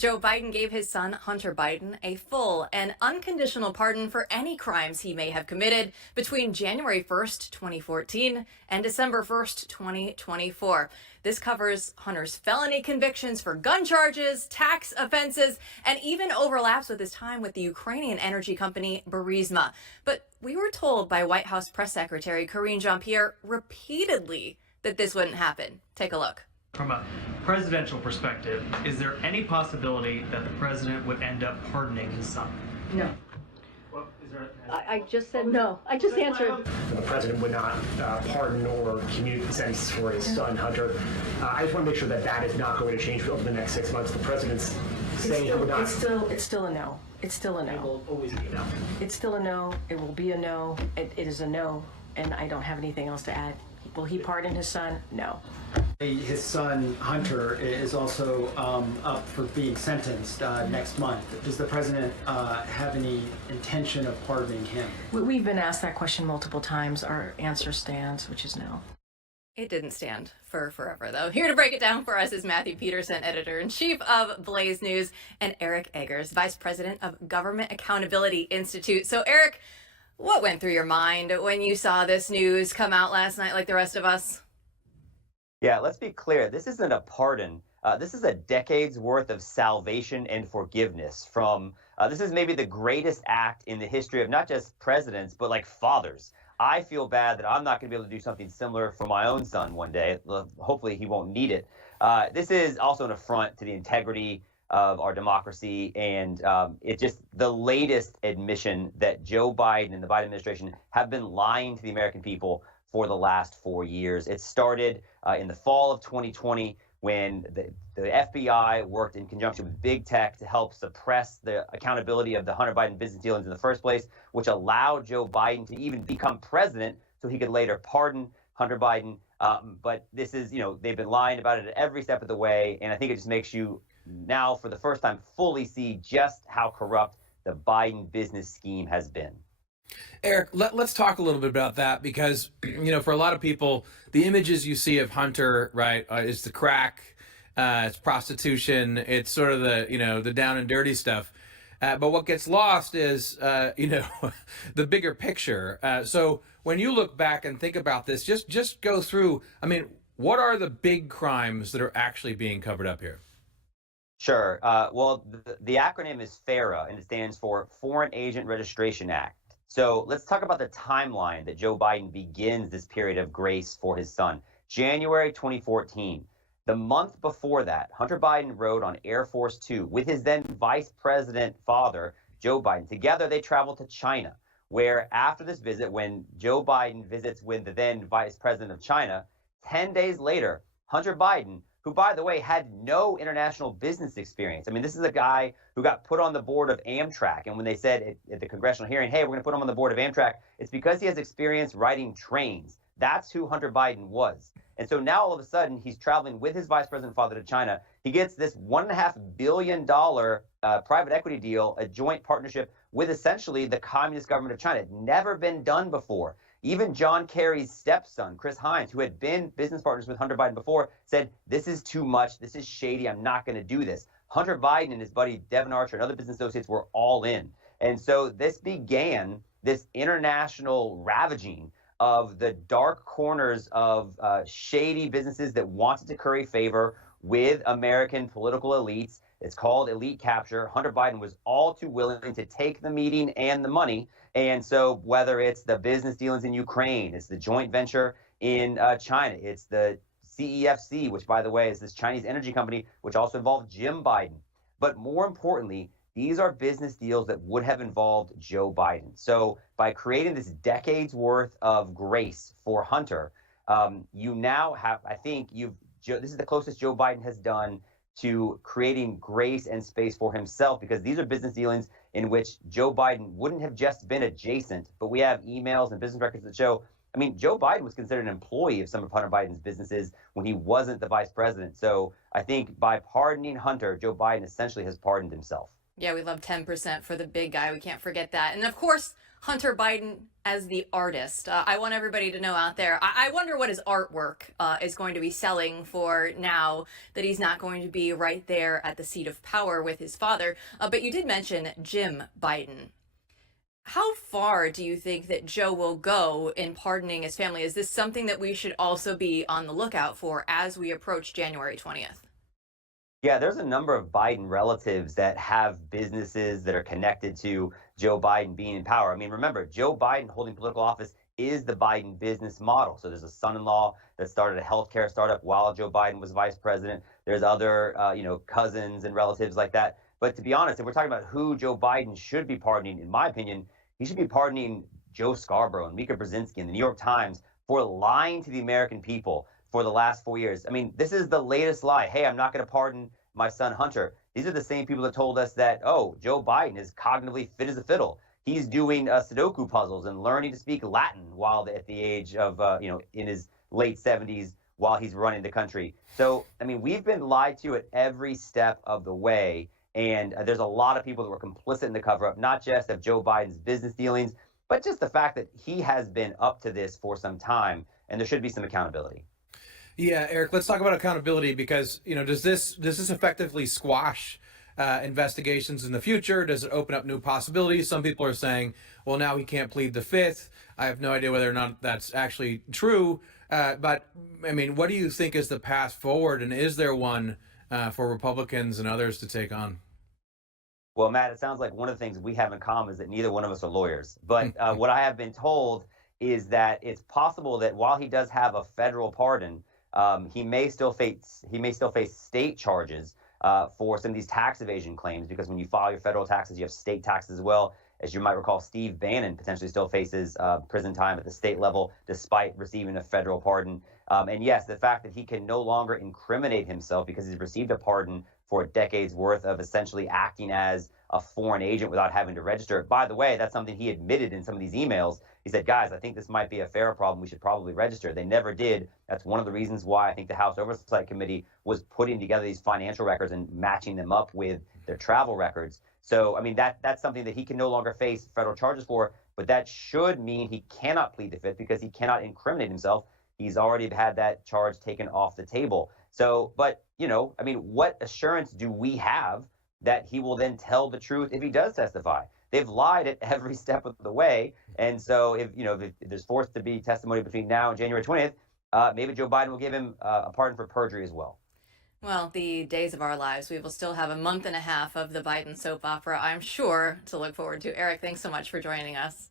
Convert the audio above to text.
Joe Biden gave his son, Hunter Biden, a full and unconditional pardon for any crimes he may have committed between January 1st, 2014 and December 1st, 2024. This covers Hunter's felony convictions for gun charges, tax offenses, and even overlaps with his time with the Ukrainian energy company Burisma. But we were told by White House Press Secretary Karine Jean-Pierre repeatedly that this wouldn't happen. Take a look. From a presidential perspective, is there any possibility that the president would end up pardoning his son? No. Well, is there I just said no. I just answered. The president would not pardon or commute the sentence for his son, Hunter. I just want to make sure that that is not going to change over the next 6 months. The president's saying he would not. It's still a no. It's still a no. It will always be a no. It's still a no. It will be a no. It is a no, and I don't have anything else to add. Will he pardon his son? No. His son, Hunter, is also up for being sentenced next month. Does the president have any intention of pardoning him? We've been asked that question multiple times. Our answer stands, which is no. It didn't stand for forever, though. Here to break it down for us is Matthew Peterson, editor-in-chief of Blaze News, and Eric Eggers, vice president of Government Accountability Institute. So, Eric, what went through your mind when you saw this news come out last night like the rest of us? Yeah, let's be clear. This isn't a pardon. This is a decade's worth of salvation and forgiveness from, this is maybe the greatest act in the history of not just presidents, but like fathers. I feel bad that I'm not going to be able to do something similar for my own son one day. Hopefully he won't need it. This is also an affront to the integrity of our democracy, and it's just the latest admission that Joe Biden and the Biden administration have been lying to the American people for the last 4 years. It started in the fall of 2020 when the FBI worked in conjunction with big tech to help suppress the accountability of the Hunter Biden business dealings in the first place, which allowed Joe Biden to even become president so he could later pardon Hunter Biden. But this is, they've been lying about it at every step of the way. And I think it just makes you now, for the first time, fully see just how corrupt the Biden business scheme has been. Eric, let's talk a little bit about that because, for a lot of people, the images you see of Hunter, right, is the crack, it's prostitution, it's sort of the down and dirty stuff. But what gets lost is, the bigger picture. So when you look back and think about this, just go through, what are the big crimes that are actually being covered up here? Sure. Well, the acronym is FARA, and it stands for Foreign Agent Registration Act. So let's talk about the timeline that Joe Biden begins this period of grace for his son. January 2014. The month before that, Hunter Biden rode on Air Force Two with his then vice president father, Joe Biden. Together, they traveled to China, where after this visit, when Joe Biden visits with the then vice president of China, 10 days later, Hunter Biden, who, by the way, had no international business experience. This is a guy who got put on the board of Amtrak. And when they said at the congressional hearing, hey, we're going to put him on the board of Amtrak, it's because he has experience riding trains. That's who Hunter Biden was. And so now all of a sudden, he's traveling with his vice president father to China. He gets this $1.5 billion private equity deal, a joint partnership with essentially the communist government of China. Never been done before. Even John Kerry's stepson, Chris Hines, who had been business partners with Hunter Biden before, said, this is too much. This is shady. I'm not going to do this. Hunter Biden and his buddy Devin Archer and other business associates were all in. And so this began this international ravaging of the dark corners of shady businesses that wanted to curry favor with American political elites. It's called elite capture. Hunter Biden was all too willing to take the meeting and the money. And so whether it's the business dealings in Ukraine, it's the joint venture in China, it's the CEFC, which, by the way, is this Chinese energy company, which also involved Jim Biden. But more importantly, these are business deals that would have involved Joe Biden. So by creating this decade's worth of grace for Hunter, you now have, this is the closest Joe Biden has done to creating grace and space for himself, because these are business dealings in which Joe Biden wouldn't have just been adjacent, but we have emails and business records that show, Joe Biden was considered an employee of some of Hunter Biden's businesses when he wasn't the vice president. So I think by pardoning Hunter, Joe Biden essentially has pardoned himself. Yeah, we love 10% for the big guy. We can't forget that. And of course, Hunter Biden as the artist. I want everybody to know out there, I wonder what his artwork is going to be selling for now that he's not going to be right there at the seat of power with his father. But you did mention Jim Biden. How far do you think that Joe will go in pardoning his family? Is this something that we should also be on the lookout for as we approach January 20th? Yeah, there's a number of Biden relatives that have businesses that are connected to Joe Biden being in power. I mean, remember, Joe Biden holding political office is the Biden business model. So there's a son-in-law that started a healthcare startup while Joe Biden was vice president. There's other, cousins and relatives like that. But to be honest, if we're talking about who Joe Biden should be pardoning, in my opinion, he should be pardoning Joe Scarborough and Mika Brzezinski in the New York Times for lying to the American people for the last 4 years. I mean, this is the latest lie. Hey, I'm not going to pardon my son Hunter. These are the same people that told us that, oh, Joe Biden is cognitively fit as a fiddle. He's doing Sudoku puzzles and learning to speak Latin while at the age of, in his late 70s while he's running the country. So, I mean, we've been lied to at every step of the way. And there's a lot of people that were complicit in the cover-up, not just of Joe Biden's business dealings, but just the fact that he has been up to this for some time, and there should be some accountability. Yeah, Eric, let's talk about accountability because, does this effectively squash investigations in the future? Does it open up new possibilities? Some people are saying, well, now he can't plead the fifth. I have no idea whether or not that's actually true. But, I mean, what do you think is the path forward? And is there one for Republicans and others to take on? Well, Matt, it sounds like one of the things we have in common is that neither one of us are lawyers. But what I have been told is that it's possible that while he does have a federal pardon, he may still face state charges for some of these tax evasion claims, because when you file your federal taxes, you have state taxes as well. As you might recall, Steve Bannon potentially still faces prison time at the state level despite receiving a federal pardon. And yes, the fact that he can no longer incriminate himself because he's received a pardon for decades worth of essentially acting as a foreign agent without having to register. By the way, that's something he admitted in some of these emails. He said, guys, I think this might be a FARA problem. We should probably register. They never did. That's one of the reasons why I think the House Oversight Committee was putting together these financial records and matching them up with their travel records. So, I mean, that's something that he can no longer face federal charges for, but that should mean he cannot plead the fifth because he cannot incriminate himself. He's already had that charge taken off the table. So, but, I mean, what assurance do we have that he will then tell the truth if he does testify? They've lied at every step of the way. And so if there's forced to be testimony between now and January 20th, maybe Joe Biden will give him a pardon for perjury as well. Well, the days of our lives, we will still have a month and a half of the Biden soap opera, I'm sure, to look forward to. Eric, thanks so much for joining us.